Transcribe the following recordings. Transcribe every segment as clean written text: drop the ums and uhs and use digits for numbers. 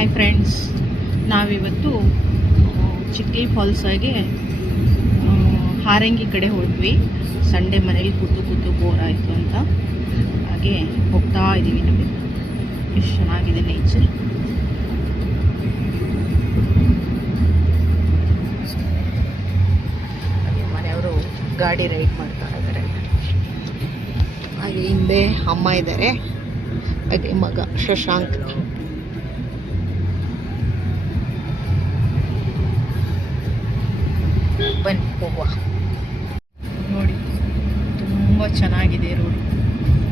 Hi friends, ನಾವಿವತ್ತು ಚಿಕ್ಲಿ ಫಾಲ್ಸಾಗೆ ಹಾರಂಗಿ ಕಡೆ ಹೊರಟ್ವಿ. ಸಂಡೇ ಮನೇಲಿ ಕೂತು ಬೋರ್ ಆಯಿತು ಅಂತ ಹಾಗೆ ಹೋಗ್ತಾ ಇದ್ದೀವಿ. ನೋಡಿ ಎಷ್ಟು ಚೆನ್ನಾಗಿದೆ ನೇಚರ್. ಹಾಗೆ ಮನೆಯವರು ಗಾಡಿ ರೈಡ್ ಮಾಡ್ತಾ ಇದ್ದಾರೆ. ಹಾಗೆ ಹಿಂದೆ ಅಮ್ಮ ಇದ್ದಾರೆ, ಹಾಗೆ ಮಗ ಶಶಾಂಕ್. ಬನ್ನಿ ಹೋಗುವ. ನೋಡಿ ತುಂಬ ಚೆನ್ನಾಗಿದೆ ರೋಡ್,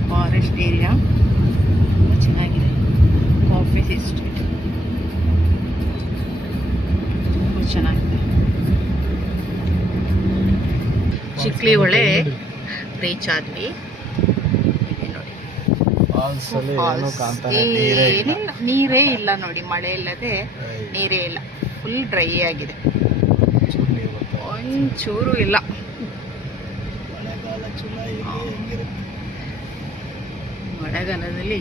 ಫಾರೆಸ್ಟ್ ಏರಿಯಾ, ತುಂಬ ಚೆನ್ನಾಗಿದೆ. ಆಫೀಸ್ ಎಸ್ಟೇಟ್ ತುಂಬ ಚೆನ್ನಾಗಿದೆ. ಚಿಕ್ಲಿ ಹೊಳೆ ರೀಚ್ ಆದ್ವಿ. ನೀರೇ ಇಲ್ಲ ನೋಡಿ, ಮಳೆ ಇಲ್ಲದೆ ನೀರೇ ಇಲ್ಲ, ಫುಲ್ ಡ್ರೈ ಆಗಿದೆ, ಒಂಚೂರು ಇಲ್ಲ. ಮಳೆಗಾಲದಲ್ಲಿ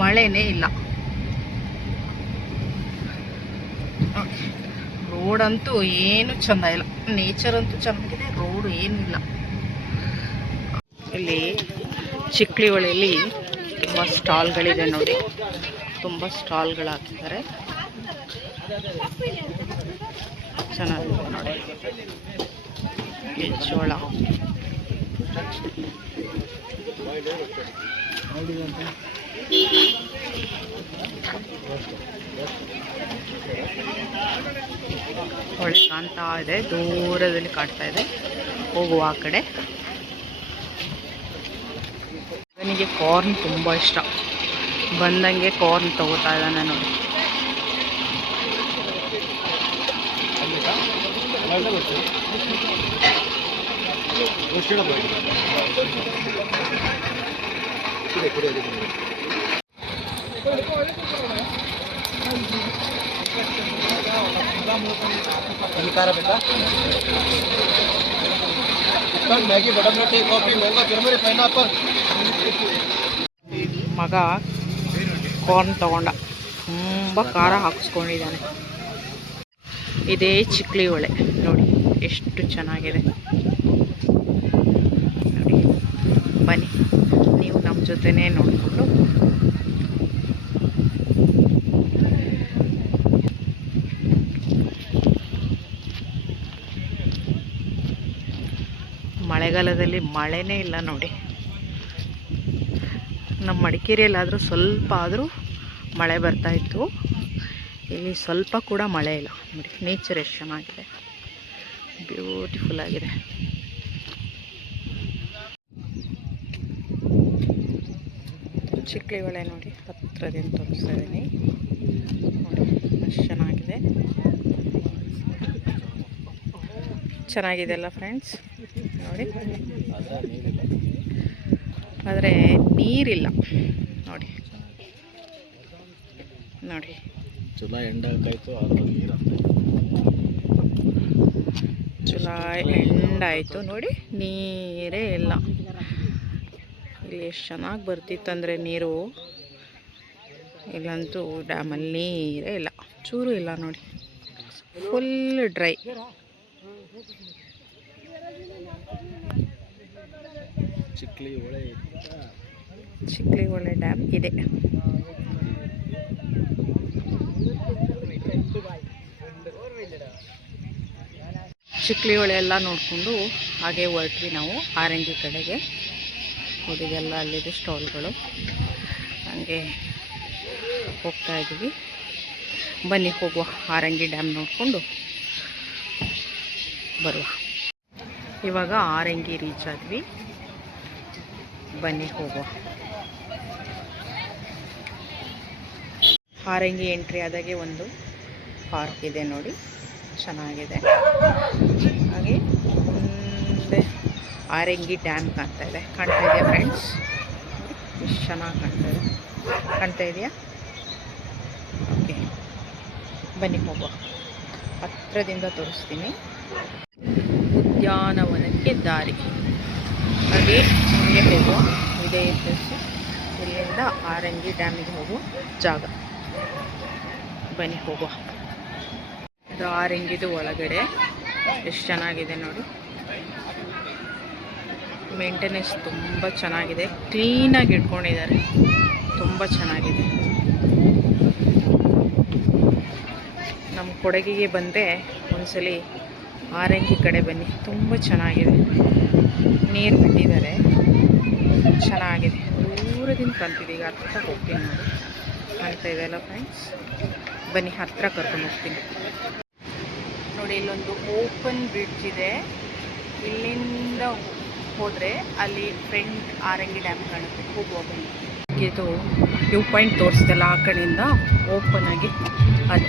ಮಳೆನೇ ಇಲ್ಲ. ರೋಡ್ ಅಂತೂ ಏನು ಚೆಂದ ಇಲ್ಲ, ನೇಚರ್ ಅಂತೂ ಚೆನ್ನಾಗಿದೆ, ರೋಡ್ ಏನಿಲ್ಲ. ಇಲ್ಲಿ ಚಿಕ್ಲಿ ಹೊಳೆಯಲ್ಲಿ ತುಂಬ ಸ್ಟಾಲ್ಗಳಿದೆ ನೋಡಿ, ತುಂಬ ಸ್ಟಾಲ್ಗಳು ಹಾಕಿದ್ದಾರೆ, ಚೆನ್ನಾಗಿದೆ ನೋಡಿ. ಜೋಳ, ಹೊಳೆ ಕಾಣ್ತಾ ಇದೆ, ದೂರದಲ್ಲಿ ಕಾಣ್ತಾ ಇದೆ. ಹೋಗುವ ಆ ಕಡೆ. ನನಗೆ ಕಾರ್ನ್ ತುಂಬ ಇಷ್ಟ, ಬಂದಂಗೆ ಕಾರ್ನ್ ತಗೋತಾ ಇದ್ದಾನೆ ನೋಡಿ. ಮಗ ಕಾರ್ನ್ ತಗೊಂಡ, ತುಂಬ ಖಾರ ಹಾಕಿಸ್ಕೊಂಡಿದ್ದಾನೆ. ಇದೇ ಚಿಕ್ಲಿ ಹೊಳೆ ನೋಡಿ, ಎಷ್ಟು ಚೆನ್ನಾಗಿದೆ ನೋಡಿ. ಬನ್ನಿ ನೀವು ನಮ್ಮ ಜೊತೆನೇ ನೋಡಿಕೊಂಡು ಮಳೆಗಾಲದಲ್ಲಿ ಮಳೆನೇ ಇಲ್ಲ ನೋಡಿ. ನಮ್ಮ ಮಡಿಕೇರಿಯಲ್ಲಾದರೂ ಸ್ವಲ್ಪ ಆದರೂ ಮಳೆ ಬರ್ತಾಯಿತ್ತು, ಇಲ್ಲಿ ಸ್ವಲ್ಪ ಕೂಡ ಮಳೆ ಇಲ್ಲ ನೋಡಿ. ನೇಚರ್ ಎಷ್ಟು ಚೆನ್ನಾಗಿದೆ, ಬ್ಯೂಟಿಫುಲ್ ಆಗಿದೆ. ಚಿಕ್ಲಿ ಹೊಳೆ ನೋಡಿ, ಹತ್ತಿರದಿಂದ ತೋರಿಸ್ತಾ ಇದ್ದೀನಿ ನೋಡಿ, ಎಷ್ಟು ಚೆನ್ನಾಗಿದೆ. ಚೆನ್ನಾಗಿದೆ ಅಲ್ಲ ಫ್ರೆಂಡ್ಸ್ ನೋಡಿ. ಆದರೆ ನೀರಿಲ್ಲ ನೋಡಿ. ನೋಡಿ ಜುಲೈ ಎಂಡ್ ಆಯಿತು ನೋಡಿ, ನೀರೇ ಇಲ್ಲ. ಇಲ್ಲಿ ಎಷ್ಟು ಚೆನ್ನಾಗಿ ಬರ್ತಿತ್ತಂದರೆ ನೀರು, ಇಲ್ಲಂತೂ ಡ್ಯಾಮಲ್ಲಿ ನೀರೇ ಇಲ್ಲ, ಚೂರು ಇಲ್ಲ ನೋಡಿ, ಫುಲ್ ಡ್ರೈ. ಚಿಕ್ಲಿ ಹೊಳೆ ಡ್ಯಾಮ್ ಇದೆ. ಚಿಕ್ಲಿ ಹೊಳೆ ಎಲ್ಲ ನೋಡಿಕೊಂಡು ಹಾಗೆ ಹೊರಟ್ವಿ ನಾವು ಹಾರಂಗಿ ಕಡೆಗೆ. ಹುಡುಗೆಲ್ಲ ಅಲ್ಲಿದೆ ಸ್ಟಾಲ್ಗಳು, ಹಾಗೆ ಹೋಗ್ತಾ ಇದ್ದೀವಿ. ಬನ್ನಿ ಹೋಗುವ, ಹಾರಂಗಿ ಡ್ಯಾಮ್ ನೋಡಿಕೊಂಡು ಬರುವ. ಇವಾಗ ಹಾರಂಗಿ ರೀಚ್ ಆದ್ವಿ, ಬನ್ನಿ ಹೋಗುವ. ಹಾರಂಗಿ ಎಂಟ್ರಿ ಆದಾಗೆ ಒಂದು ಪಾರ್ಕ್ ಇದೆ ನೋಡಿ, ಚೆನ್ನಾಗಿದೆ. ಹಾಗೆ ಮುಂದೆ ಹಾರಂಗಿ ಡ್ಯಾಮ್ ಕಾಣ್ತಾ ಇದೆಯಾ ಫ್ರೆಂಡ್ಸ್? ಎಷ್ಟು ಚೆನ್ನಾಗಿ ಕಾಣ್ತಾ ಇದೆಯಾ? ಓಕೆ, ಬನ್ನಿ ಹೋಗುವ. ಹತ್ತಿರದಿಂದ ತೋರಿಸ್ತೀನಿ. ಉದ್ಯಾನವನಕ್ಕೆ ದಾರಿ, ಹಾಗೆ ಹಿಂಗೆ ಹೋಗುವ ಇದೇ ಪ್ಲೇಸ್. ಇಲ್ಲಿಂದ ಹಾರಂಗಿ ಡ್ಯಾಮಿಗೆ ಹೋಗುವ ಜಾಗ ಬನ್ನಿ ಹೋಗುವ. ಇದು ಆರಿಂಗಿದು ಒಳಗಡೆ ಎಷ್ಟು ಚೆನ್ನಾಗಿದೆ ನೋಡಿ. ಮೇಂಟೆನೆನ್ಸ್ ತುಂಬ ಚೆನ್ನಾಗಿದೆ, ಕ್ಲೀನಾಗಿ ಇಟ್ಕೊಂಡಿದ್ದಾರೆ, ತುಂಬ ಚೆನ್ನಾಗಿದೆ. ನಮ್ಮ ಕೊಡಗಿಗೆ ಬಂದರೆ ಒಂದ್ಸಲಿ ಆರಂಗಿ ಕಡೆ ಬನ್ನಿ, ತುಂಬ ಚೆನ್ನಾಗಿದೆ. ನೀರು ಬಿಟ್ಟಿದ್ದಾರೆ, ಚೆನ್ನಾಗಿದೆ. ದೂರದಿಂದ ಕಾಣ್ತಿದೆ, ಈಗ ಹತ್ರ ಹೋಗ್ತೀನಿ ನೋಡಿ, ಕಾಣ್ತಾ ಇದೆಯಲ್ಲ ಫ್ರೆಂಡ್ಸ್. ಬನ್ನಿ ಹತ್ರ ಕರ್ಕೊಂಡು ಹೋಗ್ತೀನಿ ನೋಡಿ. ಇಲ್ಲೊಂದು ಓಪನ್ ಬ್ರಿಡ್ಜ್ ಇದೆ, ಇಲ್ಲಿಂದ ಹೋದರೆ ಅಲ್ಲಿ ಫ್ರಂಟ್ ಆರಂಗಿ ಡ್ಯಾಮ್ ಕಾಣುತ್ತೆ. ಹೋಗುವ ಬನ್ನಿ. ಇದು ವ್ಯೂ ಪಾಯಿಂಟ್ ತೋರಿಸ್ದಲ್ಲ, ಆ ಕಡೆಯಿಂದ ಓಪನ್ ಆಗಿ ಅದು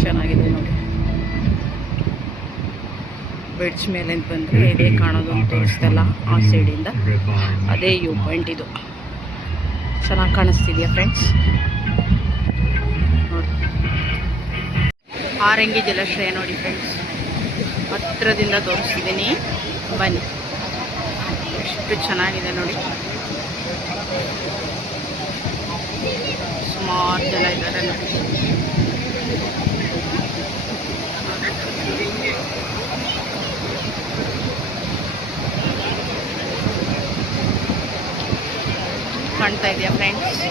ಚೆನ್ನಾಗಿದೆ ನೋಡಿ. ಬ್ರಿಡ್ಜ್ ಮೇಲೆ ಬಂದರೆ ಇದೇ ಕಾಣೋದು ಅಂತ ತೋರಿಸ್ದಲ್ಲ, ಆ ಸೈಡಿಂದ ಅದೇ ವ್ಯೂ ಪಾಯಿಂಟ್. ಇದು ಚೆನ್ನಾಗಿ ಕಾಣಿಸ್ತಿದೆಯಾ ಫ್ರೆಂಡ್ಸ್ ನೋಡಿ. ಆರಂಗಿ ಜಲಾಶಯ ನೋಡಿ ಫ್ರೆಂಡ್ಸ್, ಹತ್ರದಿಂದ ತೋರಿಸ್ತಿದ್ದೀನಿ ಬನ್ನಿ. ಎಷ್ಟು ಚೆನ್ನಾಗಿದೆ ನೋಡಿ. ಸುಮಾರು ಜನ ಇದ್ದಾರೆ ನೋಡಿ. ಕಾಣ್ತಾ ಇದೆಯಾ ಫ್ರೆಂಡ್ಸ್?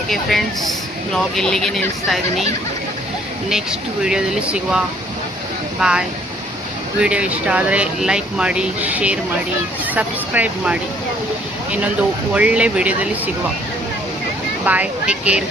ಓಕೆ ಫ್ರೆಂಡ್ಸ್, ವ್ಲಾಗ್ ಇಲ್ಲಿಗೆ ನಿಲ್ಲಿಸ್ತಾ ಇದ್ದೀನಿ. ನೆಕ್ಸ್ಟ್ ವಿಡಿಯೋದಲ್ಲಿ ಸಿಗುವ. ಬಾಯ್. ವಿಡಿಯೋ ಇಷ್ಟ ಆದರೆ ಲೈಕ್ ಮಾಡಿ, ಶೇರ್ ಮಾಡಿ, ಸಬ್ಸ್ಕ್ರೈಬ್ ಮಾಡಿ. ಇನ್ನೊಂದು ಒಳ್ಳೆ ವಿಡಿಯೋದಲ್ಲಿ ಸಿಗುವ. ಬಾಯ್, ಟೇಕ್ ಕೇರ್.